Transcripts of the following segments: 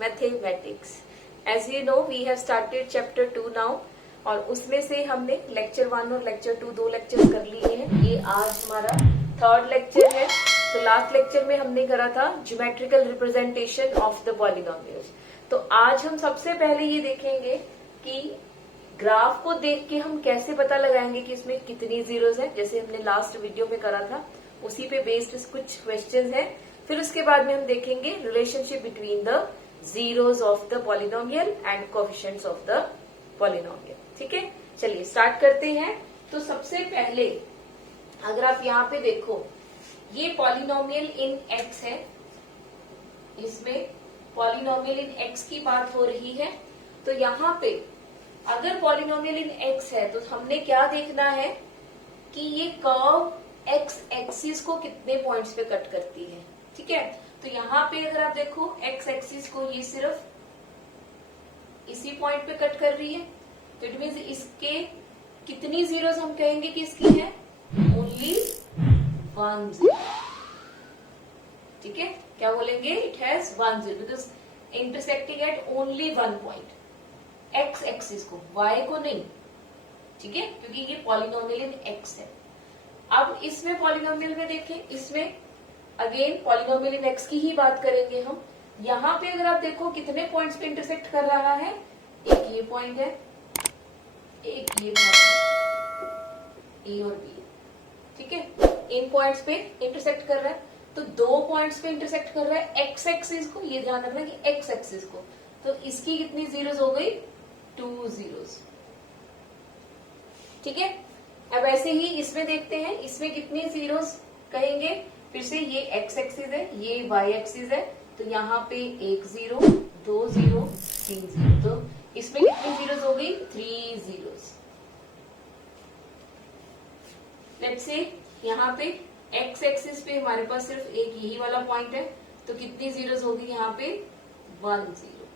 Mathematics. As you know we have started chapter 2 now, और उसमें से हमने लेक्चर 1 और लेक्चर 2 दो लेक्चर कर लिए हैं। ये आज हमारा थर्ड लेक्चर है। तो लास्ट लेक्चर में हमने करा था geometrical representation of the polynomials. तो आज हम सबसे पहले ये देखेंगे कि ग्राफ को देख के हम कैसे पता लगाएंगे कि इसमें कितनी जीरोस हैं, जैसे हमने लास्ट वीडियो में करा था, उसी पे बेस्ड कुछ क्वेश्चंस हैं। फिर उसके बाद में हम देखेंगे relationship between the zeros of the polynomial and coefficients of the polynomial. ठीक है, चलिए स्टार्ट करते हैं। तो सबसे पहले अगर आप यहाँ पे देखो, ये पॉलिनोमियल इन एक्स है, इसमें पॉलिनोमियल इन एक्स की बात हो रही है। तो यहाँ पे अगर पॉलिनोमियल इन एक्स है तो हमने क्या देखना है कि ये कर्व एक्स एक्सिस को कितने पॉइंट्स पे कट करती है। ठीक है, तो यहाँ पे अगर आप देखो एक्स एक्सिस को ये सिर्फ इसी पॉइंट पे कट कर रही है, तो इट मीन्स इसके कितनी जीरोस हम कहेंगे कि इसकी है, ओनली 1 जीरो। ठीक है, क्या बोलेंगे, it has 1 zero because intersecting at only 1 point x axis को, वाई को नहीं। ठीक है, क्योंकि ये पॉलिनोमियल इन एक्स है। अब इसमें पॉलिनोमियल में देखें, इसमें अगेन पॉलिनोमियल इन एक्स की ही बात करेंगे हम। यहाँ पे अगर आप देखो कितने पॉइंट्स पे इंटरसेक्ट कर रहा है, एक ये पॉइंट है, एक ये पॉइंट है, ए और बी। ठीक है, इन पॉइंट्स पे इंटरसेक्ट कर रहा है। तो 2 पॉइंट्स पे इंटरसेक्ट कर रहा है एक्स एक्सिस को, ये ध्यान रखना कि एक्स एक्सिस को। तो इसकी कितनी जीरोस हो गई, 2 जीरोस। ठीक है, अब ऐसे ही इसमें देखते हैं, इसमें कितनी जीरोस कहेंगे। फिर से ये एक्स एक्सिस है, ये वाई एक्सिस है, तो यहाँ पे 1 जीरो, 2 जीरो, 3 जीरो। तो इसमें कितनी जीरोस हो गई, 3 जीरोस। लेट्स से यहाँ पे एक्स एक्सिस पे हमारे पास सिर्फ एक यही वाला पॉइंट है, तो कितनी जीरोस होगी यहाँ पे, 1 जीरो।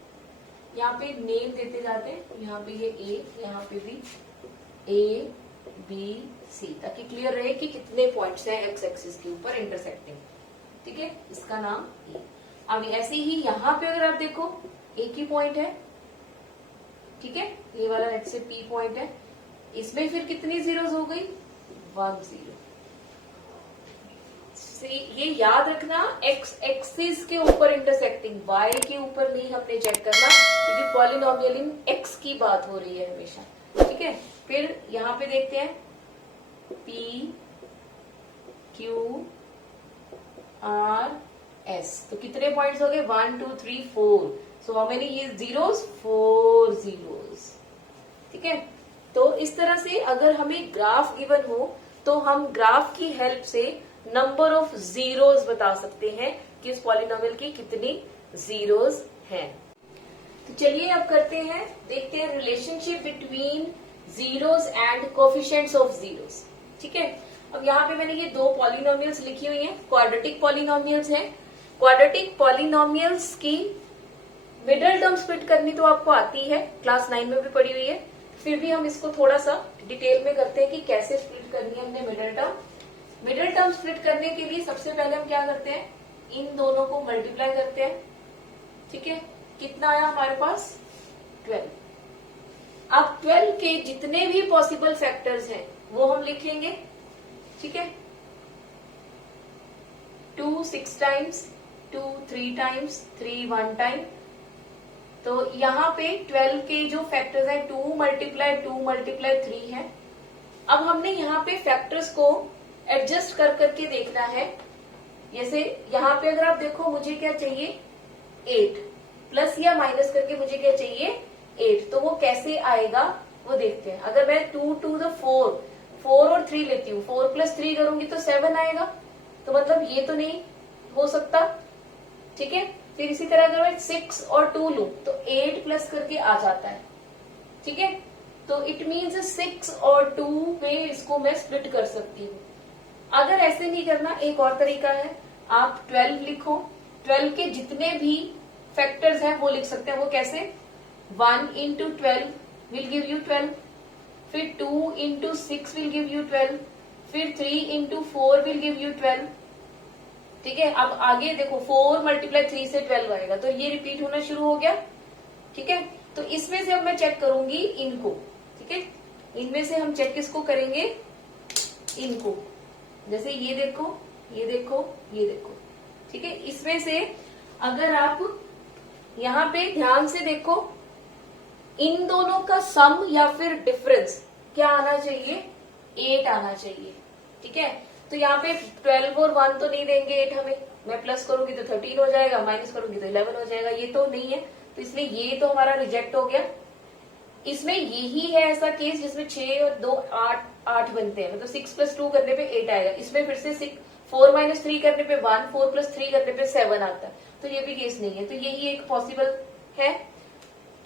यहाँ पे नेम देते जाते हैं, यहाँ पे ये ए, यहाँ पे भी ए बी सी, ताकि क्लियर रहे कि कितने पॉइंट्स हैं एक्स एक्सिस के ऊपर इंटरसेक्टिंग। ठीक है, इसका नाम ए। अब ऐसे ही यहाँ पे अगर आप देखो एक ही पॉइंट है। ठीक है, ये वाला लेट्स से पी पॉइंट है, इसमें फिर कितनी जीरोस हो गई, 1 जीरो। ये याद रखना, एक्स एक्सिस के ऊपर इंटरसेक्टिंग, वाई के ऊपर नहीं हमने चेक करना, क्योंकि पॉलिनोमियल इन एक्स की बात हो रही है हमेशा। ठीक है, फिर यहाँ पे देखते हैं पी क्यू आर एस, तो कितने पॉइंट्स हो गए, 1 2 3 4। सो हाउ मेनी ये जीरोस, 4 जीरोस। ठीक है, तो इस तरह से अगर हमें ग्राफ गिवन हो तो हम ग्राफ की हेल्प से नंबर ऑफ जीरोस बता सकते हैं कि उस पॉलिनोमियल की कितनी जीरोस हैं। तो चलिए अब करते हैं, देखते हैं relationship between zeros and coefficients of zeros. ठीक है, अब यहाँ पे मैंने ये 2 पॉलिनोमियल्स लिखी हुई हैं, क्वाड्रेटिक पॉलिनोमियल्स हैं। क्वाड्रेटिक पॉलिनोमियल्स की मिडिल टर्म स्प्लिट करनी तो आपको आती है, क्लास 9 में भी पढ़ी हुई है। फिर भी हम इसको थोड़ा सा डिटेल में करते हैं कि कैसे स्प्लिट करनी है हमने middle term. Middle term split करने के लिए सबसे पहले हम क्या करते हैं, इन दोनों को मल्टीप्लाई करते हैं। ठीक है, कितना आया हमारे पास, 12। अब 12 के जितने भी पॉसिबल फैक्टर्स हैं वो हम लिख लेंगे। ठीक है, 2 6 टाइम्स, 2 3 टाइम्स, 3 1 टाइम। तो यहाँ पे 12 के जो फैक्टर्स है 2 मल्टीप्लाई 2 मल्टीप्लाई 3 है। अब हमने यहाँ पे फैक्टर्स को एडजस्ट कर करके देखना है। जैसे यहाँ पे अगर आप देखो, मुझे क्या चाहिए, 8, प्लस या माइनस करके मुझे क्या चाहिए, 8। तो वो कैसे आएगा वो देखते हैं। अगर मैं 2 टू द 4 और 3 लेती हूँ, 4 प्लस 3 करूंगी तो 7 आएगा, तो मतलब ये तो नहीं हो सकता। ठीक है, फिर इसी तरह अगर मैं 6 और 2 लूं तो 8 प्लस करके आ जाता है। ठीक है, तो इट मीन्स 6 और 2 में इसको मैं स्प्लिट कर सकती हूँ। अगर ऐसे नहीं करना, एक और तरीका है, आप 12 लिखो, 12 के जितने भी फैक्टर्स हैं वो लिख सकते हैं। वो कैसे, 1 इंटू 12 विल गिव यू 12, फिर 2 इंटू 6 विल गिव यू 12, फिर 3 इंटू 4 विल गिव यू 12, ठीक है, अब आगे देखो 4 × 3 से 12 आएगा, तो ये रिपीट होना शुरू हो गया। ठीक है, तो इसमें से अब मैं चेक करूंगी इनको। ठीक है, इनमें से हम चेक किसको करेंगे, इनको। जैसे ये देखो, ये देखो, ये देखो। ठीक है, इसमें से अगर आप यहाँ पे ध्यान से देखो, इन दोनों का सम या फिर डिफरेंस क्या आना चाहिए, 8 आना चाहिए। ठीक है, तो यहाँ पे 12 और 1 तो नहीं देंगे 8 हमें, मैं प्लस करूंगी तो 13 हो जाएगा, माइनस करूंगी तो 11 हो जाएगा, ये तो नहीं है, तो इसलिए ये तो हमारा रिजेक्ट हो गया। इसमें यही है ऐसा केस जिसमें 6 और 2 8 बनते हैं, मतलब 6 + 2 करने पे 8 आएगा। इसमें फिर से 4 - 3 करने पे 1, 4 + 3 करने पे 7 आता है, तो ये भी केस नहीं है, तो यही एक पॉसिबल है।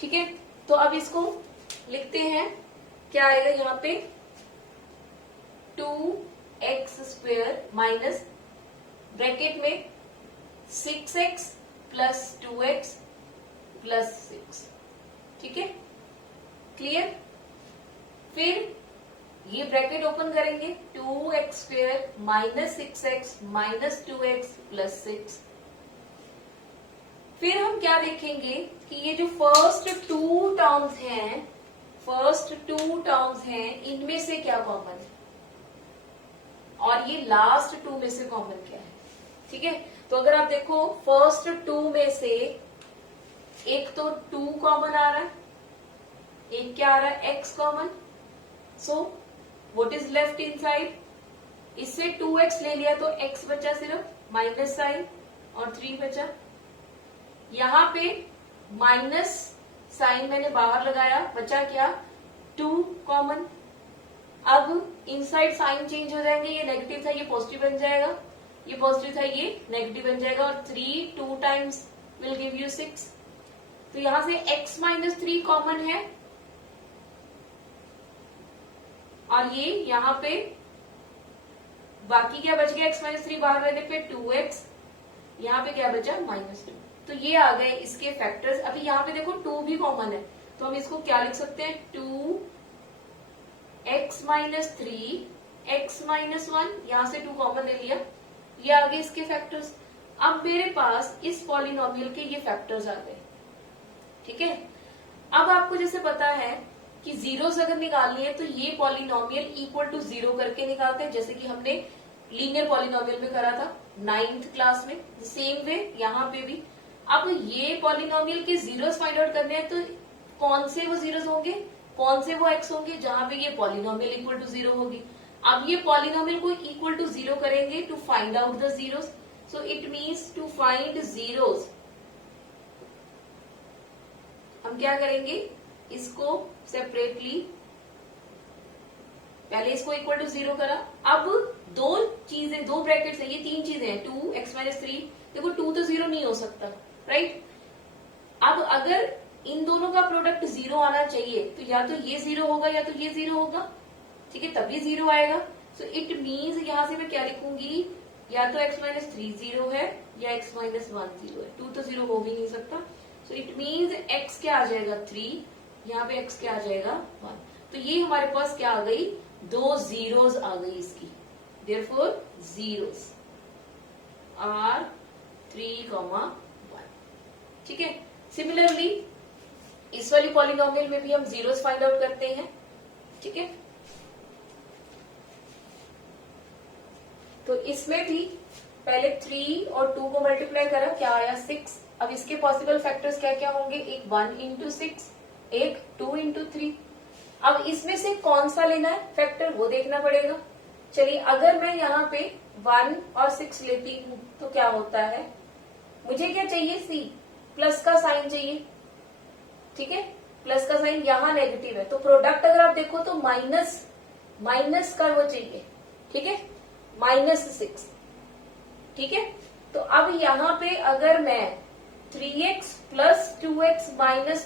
ठीक है, तो अब इसको लिखते हैं, क्या आएगा यहाँ पे, 2x² माइनस ब्रैकेट में 6x + 2x + 6। ठीक है, क्लियर। फिर ये ब्रैकेट ओपन करेंगे, 2x² - 6x - 2x + 6। फिर हम क्या देखेंगे कि ये जो फर्स्ट 2 टर्म्स हैं, इनमें से क्या कॉमन है और ये लास्ट 2 में से कॉमन क्या है। ठीक है, तो अगर आप देखो फर्स्ट 2 में से एक तो 2 कॉमन आ रहा है, एक क्या आ रहा है, x common. So what is left inside, इससे 2x ले लिया तो x बचा सिर्फ, माइनस साइन और 3 बचा। यहां पे माइनस साइन मैंने बाहर लगाया, बचा क्या, 2 कॉमन। अब इनसाइड साइन चेंज हो जाएंगे, ये नेगेटिव था ये पॉजिटिव बन जाएगा, ये पॉजिटिव था ये नेगेटिव बन जाएगा, और 3 2 टाइम्स विल गिव यू 6। तो यहां से x - 3 कॉमन है, और ये यहां पे बाकी क्या बच गया, x - 3 बाहर रहने पे 2x, यहां पे क्या बचा, -2। तो ये आ गए इसके फैक्टर्स। अभी यहाँ पे देखो 2 भी कॉमन है, तो हम इसको क्या लिख सकते हैं, 2x - 3 x - 1, यहां से 2 कॉमन ले लिया, ये आ गए इसके फैक्टर्स। अब मेरे पास इस पॉलिनोमियल के ये फैक्टर्स आ गए। ठीक है, अब आपको जैसे पता है कि जीरोस अगर निकालनी है तो ये पॉलिनोमियल इक्वल टू 0 करके निकालते हैं, जैसे कि हमने लीनियर पॉलिनोमियल में करा था 9th क्लास में। सेम वे यहाँ पे भी। अब ये पॉलिनोमियल के जीरोस फाइंड आउट करने हैं, तो कौन से वो जीरोस होंगे, कौन से वो एक्स होंगे जहां पे ये पॉलिनोमियल इक्वल टू 0 होगी। अब ये पॉलिनोमियल को इक्वल टू 0 करेंगे to find out the zeros. So it means to find zeros हम क्या करेंगे, इसको सेपरेटली, पहले इसको इक्वल टू 0 करा। अब दो चीजें, 2 ब्रैकेट्स है, ये 3 चीजें हैं, 2x - 3। देखो 2 तो 0 नहीं हो सकता, राइट। अब अगर इन दोनों का प्रोडक्ट 0 आना चाहिए, तो या तो ये 0 होगा या तो ये 0 होगा। ठीक है, तभी 0 आएगा। सो इट मीन्स यहां से मैं क्या लिखूंगी, या तो x - 3 0 है या x - 1 0 है। 2 तो 0 हो भी नहीं सकता। सो इट मीन्स x क्या आ जाएगा, 3, यहाँ पे x क्या आ जाएगा, 1। तो ये हमारे पास क्या आ गई, 2 जीरोस आ गई इसकी। Therefore zeros are 3, 1। ठीक है, सिमिलरली इस वाली पॉलिनोमियल में भी हम जीरोस फाइंड आउट करते हैं। ठीक है, तो इसमें भी पहले 3 और 2 को मल्टीप्लाई करा, क्या आया, 6। अब इसके पॉसिबल फैक्टर्स क्या क्या होंगे, एक 1 × 6, एक 2 × 3। अब इसमें से कौन सा लेना है फैक्टर, वो देखना पड़ेगा। चलिए, अगर मैं यहाँ पे 1 और 6 लेती हूँ तो क्या होता है, मुझे क्या चाहिए, सी प्लस का साइन चाहिए। ठीक है, प्लस का साइन यहाँ नेगेटिव है, तो प्रोडक्ट अगर आप देखो तो माइनस का वो चाहिए। ठीक है, -6। ठीक है, तो अब यहाँ पे अगर मैं 3x + 2x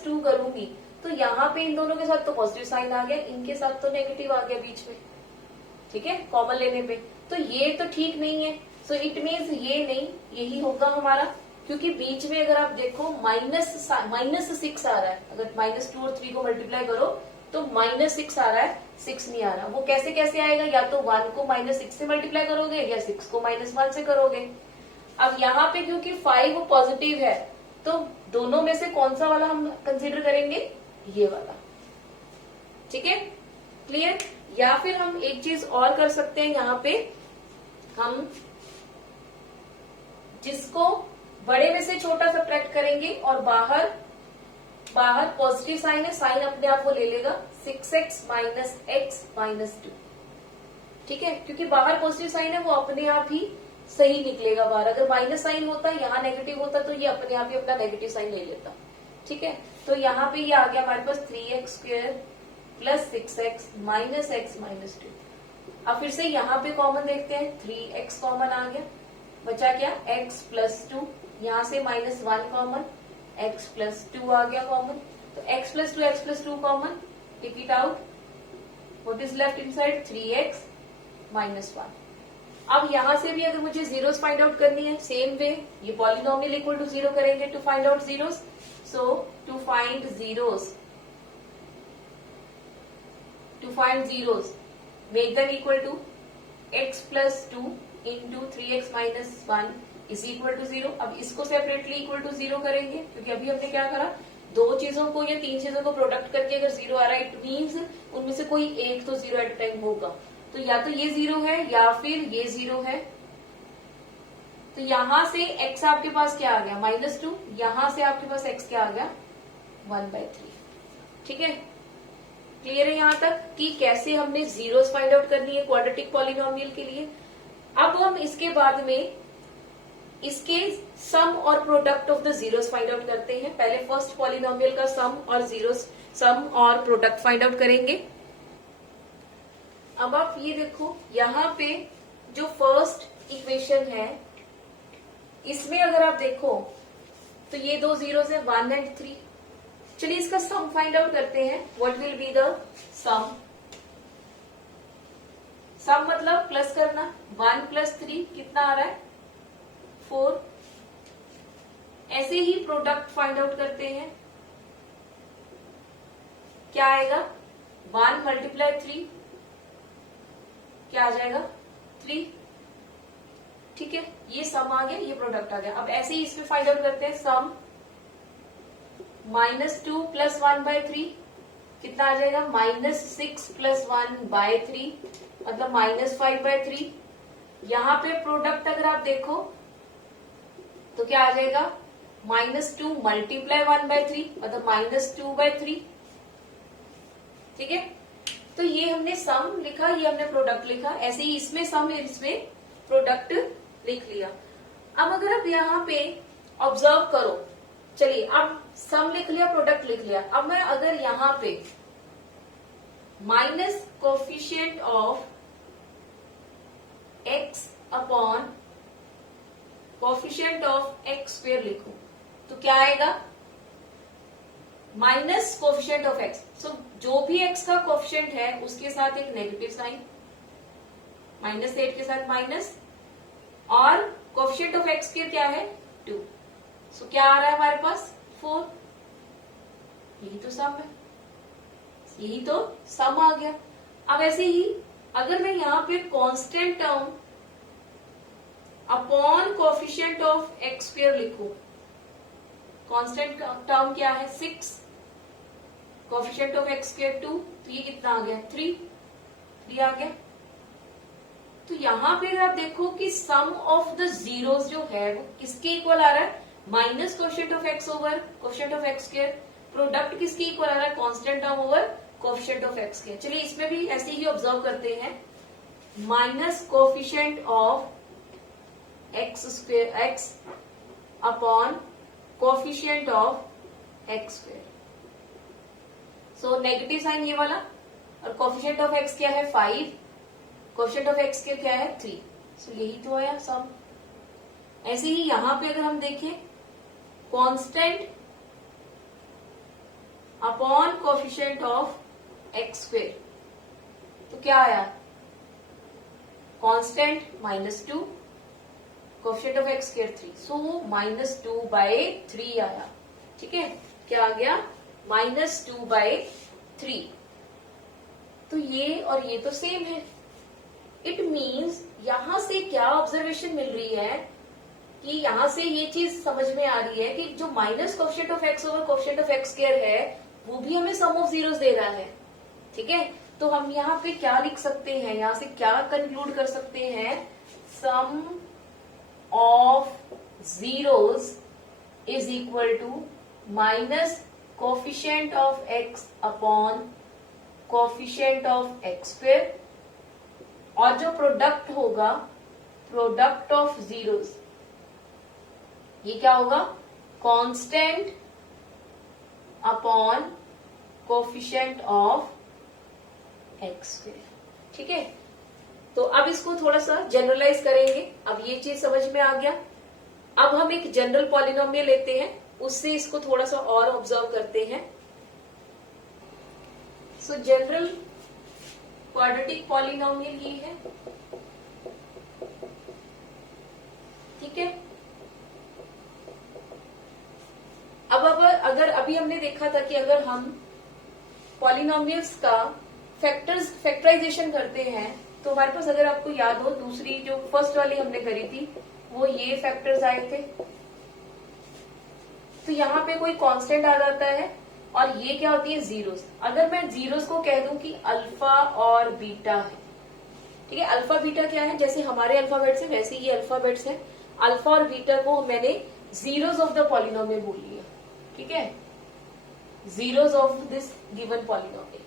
- 2 करूंगी, तो यहाँ पे इन दोनों के साथ तो पॉजिटिव साइन आ गया, इनके साथ तो नेगेटिव आ गया बीच में। ठीक है, कॉमन लेने पे, तो ये तो ठीक नहीं है। सो इट मीन्स ये नहीं, यही होगा हमारा, क्योंकि बीच में अगर आप देखो -6 आ रहा है। अगर -2 और 3 को मल्टीप्लाई करो तो -6 आ रहा है, 6 नहीं आ रहा। वो कैसे कैसे आएगा, या तो 1 को -6 से मल्टीप्लाई करोगे या 6 को -1 से करोगे। अब यहाँ पे क्योंकि 5 पॉजिटिव है तो दोनों में से कौन सा वाला हम कंसीडर करेंगे, ये वाला। ठीक है, क्लियर। या फिर हम एक चीज और कर सकते हैं, यहाँ पे हम जिसको बड़े में से छोटा सब्ट्रैक्ट करेंगे और बाहर पॉजिटिव साइन है, साइन अपने आप वो ले लेगा 6x माइनस एक्स माइनस 2। ठीक है, क्योंकि बाहर पॉजिटिव साइन है वो अपने आप ही सही निकलेगा बाहर। अगर माइनस साइन होता, यहाँ नेगेटिव होता तो ये अपने आप ही अपना नेगेटिव साइन ले लेता। ठीक है, तो यहाँ पे ये आ गया हमारे पास 3x square plus 6x minus x minus 2। अब फिर से यहाँ पे कॉमन देखते हैं, 3x कॉमन आ गया, बचा क्या x प्लस 2, यहाँ से माइनस 1 कॉमन, x प्लस 2 आ गया कॉमन, तो x plus 2 common, take it out, what is left inside 3x minus 1। अब यहां से भी अगर मुझे जीरोस फाइंड आउट करनी है, सेम वे ये पॉलिनोमियल इक्वल टू 0 करेंगे to find out zeros. So to find zeros make them equal to x plus 2 into 3x minus 1 is equal to 0। अब इसको सेपरेटली इक्वल टू 0 करेंगे, क्योंकि अभी हमने क्या करा, दो चीजों को या तीन चीजों को प्रोडक्ट करके अगर 0 आ रहा है, इट मीन्स उनमें से कोई एक तो 0 एट टाइम होगा। तो या तो ये 0 है या फिर ये 0 है। तो यहां से x आपके पास क्या आ गया -2, यहां से आपके पास x क्या आ गया 1/3। ठीक है, क्लियर है यहां तक कि कैसे हमने जीरोस फाइंड आउट करनी है क्वाड्रेटिक पॉलिनोमियल के लिए। अब हम इसके बाद में इसके सम और product of the zeros find out करते हैं। पहले फर्स्ट पॉलिनोमियल का सम और प्रोडक्ट फाइंड आउट करेंगे। अब आप ये देखो, यहाँ पे जो फर्स्ट इक्वेशन है इसमें अगर आप देखो तो ये दो जीरोस है 1 एंड 3। चलिए इसका सम फाइंड आउट करते हैं। व्हाट विल बी द सम मतलब प्लस करना, 1 प्लस 3 कितना आ रहा है 4। ऐसे ही प्रोडक्ट फाइंड आउट करते हैं, क्या आएगा 1 मल्टीप्लाई 3 क्या आ जाएगा 3। ठीक है, ये सम आ गया, ये प्रोडक्ट आ गया। अब ऐसे ही इसमें फाइंड आउट करते हैं सम -2 प्लस 1/3 कितना आ जाएगा -6 प्लस 1/3 मतलब -5/3। यहां पे प्रोडक्ट अगर आप देखो तो क्या आ जाएगा -2 मल्टीप्लाई 1/3 मतलब -2/3। ठीक है, तो ये हमने सम लिखा, ये हमने प्रोडक्ट लिखा। ऐसे ही इसमें सम, इसमें प्रोडक्ट लिख लिया। अब अगर आप यहाँ पे ऑब्जर्व करो, चलिए अब सम लिख लिया, प्रोडक्ट लिख लिया। अब मैं अगर यहाँ पे minus coefficient of x upon coefficient of x square लिखूं तो क्या आएगा माइनस कोफिशिएंट ऑफ x। सो जो भी x का कोफिशिएंट है उसके साथ एक नेगेटिव साइन, -8 के साथ माइनस, और कोफिशिएंट ऑफ x के क्या है 2। सो क्या आ रहा है हमारे पास 4। यही तो सम है, यही तो सम आ गया। अब ऐसे ही अगर मैं यहाँ पे constant term upon coefficient of x square लिखूं, कांस्टेंट टर्म क्या है 6, कोफिशिएंट ऑफ x स्क्वायर 2, तो ये कितना आ गया 3 आ गया। तो यहां पे आप देखो कि सम ऑफ द जीरोस जो है वो किसके इक्वल आ रहा है minus coefficient of x over coefficient of x square. Product किसके इक्वल आ रहा है constant term over coefficient of x square. चलिए इसमें भी ऐसे ही ऑब्जर्व करते हैं, minus coefficient of x square x upon coefficient of x square. So negative sign ये वाला, और कोफिशिएंट ऑफ x क्या है 5, कोफिशिएंट ऑफ x के क्या है 3। सो यही तो आया सम। ऐसे ही यहां पे अगर हम देखें constant upon coefficient of x square तो क्या आया constant -2 coefficient of x square 3, सो -2/3 आया। ठीक है, क्या आ गया -2/3। तो ये और ये तो सेम है। इट मीन्स यहां से क्या ऑब्जर्वेशन मिल रही है कि यहाँ से ये चीज समझ में आ रही है कि जो minus coefficient of x over coefficient of x square है वो भी हमें सम ऑफ जीरोस दे रहा है। ठीक है, तो हम यहाँ पे क्या लिख सकते हैं, यहाँ से क्या कंक्लूड कर सकते हैं, sum of zeros is equal to minus coefficient of x upon coefficient of x square, और जो प्रोडक्ट होगा प्रोडक्ट ऑफ जीरोस, ये क्या होगा, constant upon coefficient of x square. ठीक है, तो अब इसको थोड़ा सा जनरलाइज करेंगे। अब ये चीज समझ में आ गया। अब हम एक जनरल पॉलिनोमियल लेते हैं, उससे इसको थोड़ा सा और ऑब्जर्व करते हैं। सो जनरल क्वाड्रेटिक पॉलिनोमियल ये है। ठीक है, अब अगर अभी हमने देखा था कि अगर हम पॉलिनोमियल्स का फैक्टराइजेशन करते हैं तो हमारे पास, अगर आपको याद हो, दूसरी जो फर्स्ट वाली हमने करी थी वो ये फैक्टर्स आए थे। तो यहाँ पे कोई कांस्टेंट आ जाता है और ये क्या होती है, जीरोस। अगर मैं जीरोस को कह दूं कि अल्फा और बीटा है, ठीक है, अल्फा बीटा क्या है, जैसे हमारे अल्फाबेट्स है वैसे ये अल्फाबेट्स है। अल्फा और बीटा को मैंने जीरोस ऑफ द पॉलिनोमियल बोल लिया। ठीक है, zeros of this given polynomial.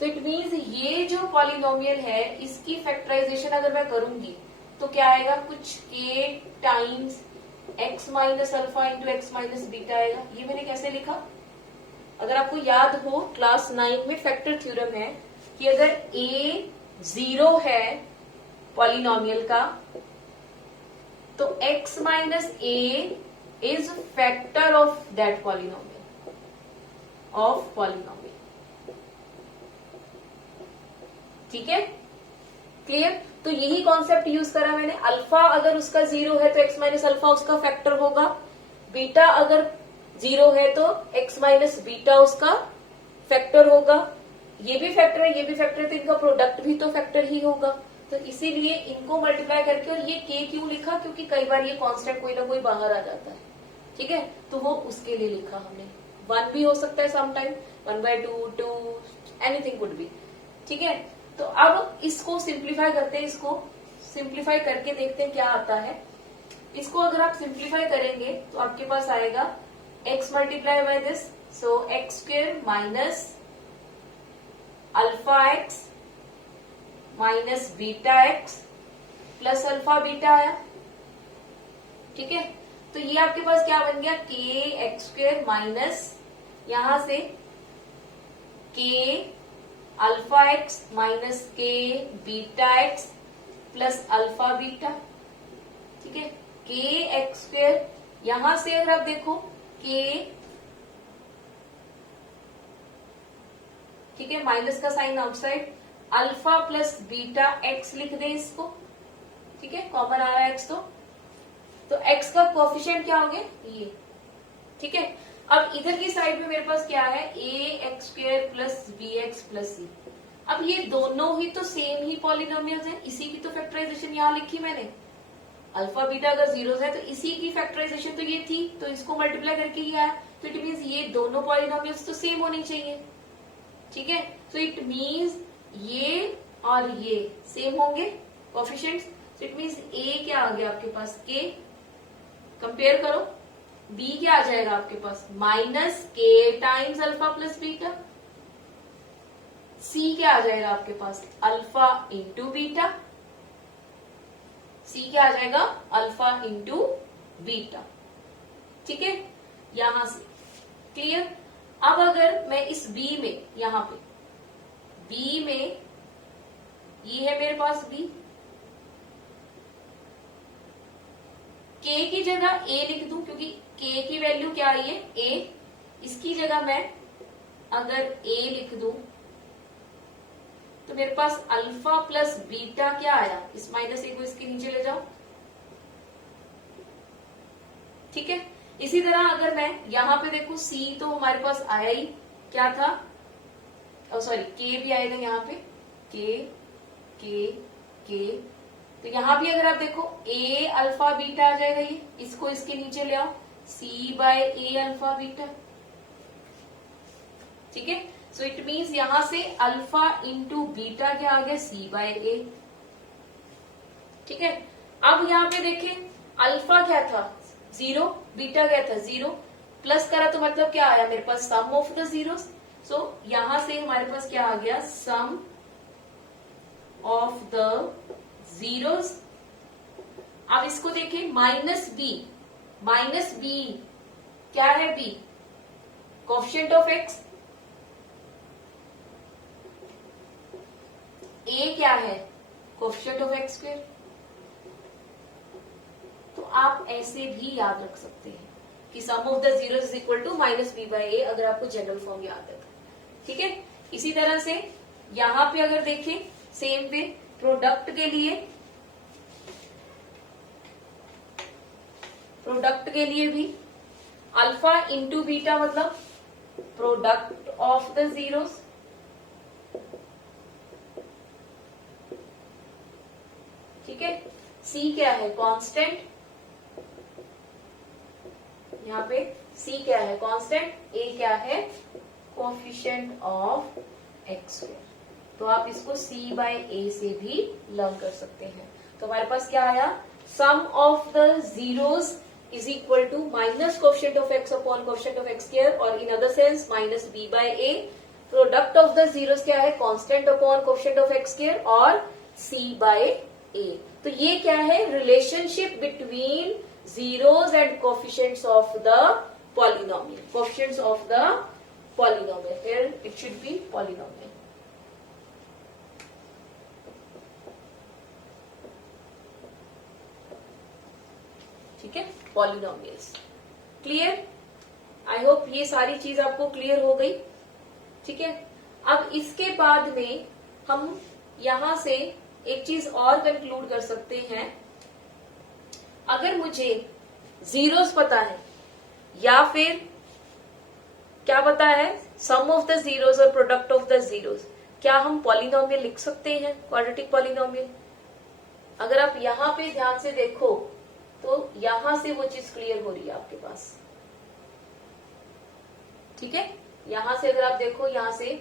तो इट मीन्स ये जो पॉलिनोमियल है इसकी फैक्टराइजेशन अगर मैं करूंगी तो क्या आएगा, कुछ k times x minus alpha into x minus beta आएगा। ये मैंने कैसे लिखा, अगर आपको याद हो क्लास 9 में फैक्टर थ्योरम है कि अगर a 0 है पॉलिनोमियल का तो x minus a is factor of that polynomial, of polynomial. ठीक है, क्लियर। तो यही कॉन्सेप्ट यूज करा मैंने। अल्फा अगर उसका 0 है तो x माइनस अल्फा उसका फैक्टर होगा, बीटा अगर 0 है तो x माइनस बीटा उसका फैक्टर होगा। ये भी फैक्टर है, ये भी फैक्टर है, तो इनका प्रोडक्ट भी तो फैक्टर ही होगा। तो इसीलिए इनको मल्टीप्लाई करके, और ये k क्यों लिखा, क्योंकि कई बार ये कांस्टेंट कोई ना कोई बाहर आ जाता है। ठीक है, तो वो उसके लिए लिखा हमने। 1 भी हो सकता है समटाइम, 1/2, 2, एनीथिंग कुड बी। ठीक है, तो अब इसको सिंप्लीफाई करते हैं, इसको सिंप्लीफाई करके देखते हैं क्या आता है। इसको अगर आप सिंप्लीफाई करेंगे तो आपके पास आएगा x multiply by this, so x square minus alpha x minus beta x plus alpha beta आया। ठीक है, तो ये आपके पास क्या बन गया, k एक्स स्क्वायर माइनस यहां से k अल्फा एक्स माइनस के beta x plus alpha beta. ठीक है, के एक्स स्क्वायर, यहां से अगर आप देखो के, ठीक है, माइनस का sign outside, alpha plus beta x लिख दे इसको। ठीक है, कॉमन आ रहा है एक्स, तो एक्स का कोएफिशिएंट क्या हो गया, ये। ठीक है, अब इधर की साइड में मेरे पास क्या है, a x square plus b x plus c. अब ये दोनों ही तो सेम ही पॉलिनोमियल्स हैं, इसी की तो फैक्टराइजेशन यहाँ लिखी मैंने। अल्फा बीटा अगर जीरोस है तो इसी की फैक्टराइजेशन तो ये थी, तो इसको मल्टीप्लाई करके ही आया। तो इट मीन्स ये दोनों पॉलिनोमियल्स तो सेम होनी चाहिए। ठीक है, तो इट मीन्स ये और ये सेम होंगे कोएफिशिएंट्स। तो इट मीन्स ए क्या आ गया आपके पास, के, कंपेयर करो, बी क्या आ जाएगा आपके पास, माइनस के टाइम्स अल्फा प्लस बीटा, सी क्या आ जाएगा आपके पास, अल्फा इंटू बीटा, सी क्या आ जाएगा, अल्फा इंटू बीटा। ठीक है, यहां से क्लियर। अब अगर मैं इस बी में, यहां पे बी में ये है मेरे पास बी, के की जगह ए लिख दूं क्योंकि के की वैल्यू क्या आई है, ए। इसकी जगह मैं अगर ए लिख दूं तो मेरे पास अल्फा प्लस बीटा क्या आया, इस माइनस ए को इसके नीचे ले जाओ। ठीक है, इसी तरह अगर मैं यहां पे देखूं, सी तो हमारे पास आया ही, क्या था, सॉरी के भी आएगा यहाँ पे, के के के तो यहां भी अगर आप देखो a अल्फा बीटा आ जाएगा, ये इसको इसके नीचे ले आओ, c by a alpha beta. ठीक है, सो इट मीन्स यहां से अल्फा इंटू बीटा क्या आ गया, c बाय a। ठीक है, अब यहां पे देखें अल्फा क्या था 0, बीटा क्या था 0, प्लस करा तो मतलब क्या आया मेरे पास सम ऑफ द जीरोस। सो यहां से हमारे पास क्या आ गया, सम ऑफ द जीरोस। अब इसको देखें माइनस बी क्या है, बी कोएफिशिएंट ऑफ एक्स, ए क्या है कोएफिशिएंट ऑफ एक्स स्क्वायर। तो आप ऐसे भी याद रख सकते हैं कि sum of the zeros is equal to minus b by a, अगर आपको जनरल फॉर्म याद है तो। ठीक है, इसी तरह से यहां पे अगर देखें सेम वे प्रोडक्ट के लिए भी अल्फा इंटू बीटा मतलब प्रोडक्ट ऑफ द जीरोस। ठीक है, सी क्या है कांस्टेंट, यहाँ पे c क्या है कांस्टेंट, a क्या है कोएफिशिएंट ऑफ एक्स स्क्वायर। तो आप इसको c बाय a से भी लर्न कर सकते हैं। तो हमारे पास क्या आया, sum of the zeros is equal to minus coefficient of x upon coefficient of x square, और in other sense minus b by a। Product of the zeros क्या है constant upon coefficient of x square और c by a। तो ये क्या है, relationship between zeros and coefficients of the polynomial. Coefficients of the polynomial. Here it should be polynomial. ठीक है, polynomials. Clear? I hope ये सारी चीज आपको क्लियर हो गई। ठीक है, अब इसके बाद में हम यहां से एक चीज और कंक्लूड कर सकते हैं। अगर मुझे जीरोस पता है या फिर क्या पता है सम ऑफ द जीरोस और प्रोडक्ट ऑफ द जीरोस, क्या हम पॉलिनोमियल लिख सकते हैं, क्वाड्रेटिक पॉलिनोमियल। अगर आप यहां पे ध्यान से देखो तो यहां से वो चीज क्लियर हो रही है आपके पास। ठीक है, यहां से अगर आप देखो, यहां से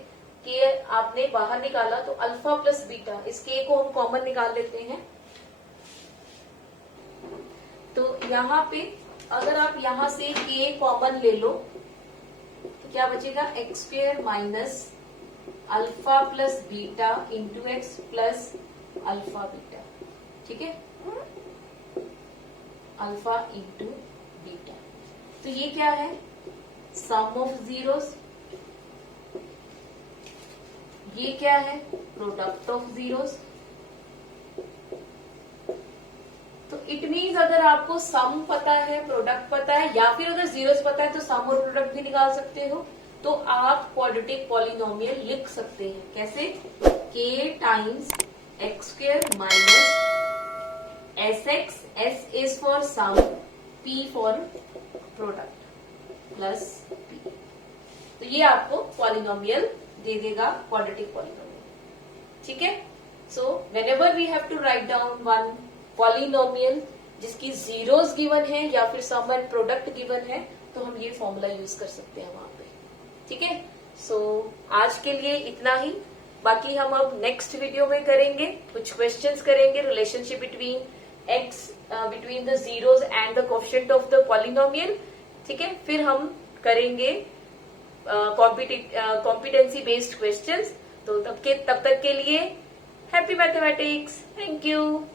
के आपने बाहर निकाला तो अल्फा प्लस बीटा, इस के को हम कॉमन निकाल लेते हैं। तो यहाँ पे अगर आप यहां से k कॉमन ले लो तो क्या बचेगा, x square minus alpha plus beta into x plus alpha beta. ठीक है, अल्फा इंटू बीटा। तो ये क्या है, सम ऑफ जीरोस, ये क्या है प्रोडक्ट ऑफ जीरोस। तो इट मीन्स अगर आपको सम पता है, प्रोडक्ट पता है, या फिर अगर जीरोस पता है तो सम और प्रोडक्ट भी निकाल सकते हो। तो आप क्वाड्रेटिक पॉलिनोमियल लिख सकते हैं कैसे, k times x square minus S x, S is for sum, p for product plus p। तो ये आपको पॉलिनोमियल दे देगा, क्वाड्रेटिक पॉलिनोमियल। ठीक है, so whenever we have to write down one polynomial जिसकी जीरोस गिवन है या फिर सम एंड प्रोडक्ट गिवन है, तो हम ये फॉर्मूला यूज कर सकते हैं वहां पे। ठीक है, सो आज के लिए इतना ही। बाकी हम अब नेक्स्ट वीडियो में करेंगे, कुछ क्वेश्चंस करेंगे relationship between x, between the zeros and the coefficient of the polynomial. ठीक है, फिर हम करेंगे कॉम्पिटेंसी बेस्ड क्वेश्चंस। तो तब तक के लिए हैप्पी मैथमेटिक्स, थैंक यू।